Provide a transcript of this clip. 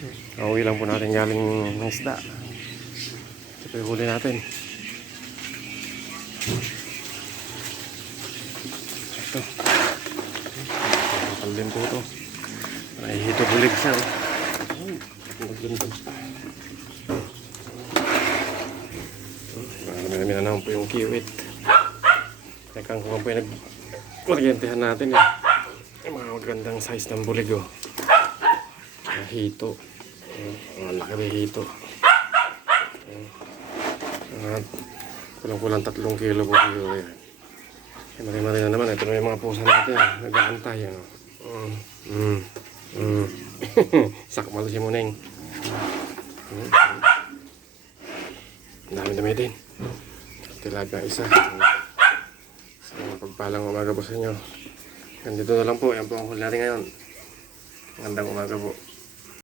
Kauwi lang po natin galing ng isda. Ito po yung huli natin. Ito. Kapal din po ito. Nakihito bulig siya. Nagluntog pa. Marami na naman po yung kiwit. Tekang kung po yung nag-orientehan natin eh. Yung mga magandang size ng bulig oh. Hito. Laki na hito. Kulang-kulang 3 kilo po kilo yan. Mari-mari na naman. Ito na yung mga pusa natin. Nag-aantay. Sakmal si Muneng. Dami-dami din. Tilaga isa. Sa pagpalang umaga po sa inyo. Ganito na lang po. Yan po ang huli natin ngayon. Magandang umaga po.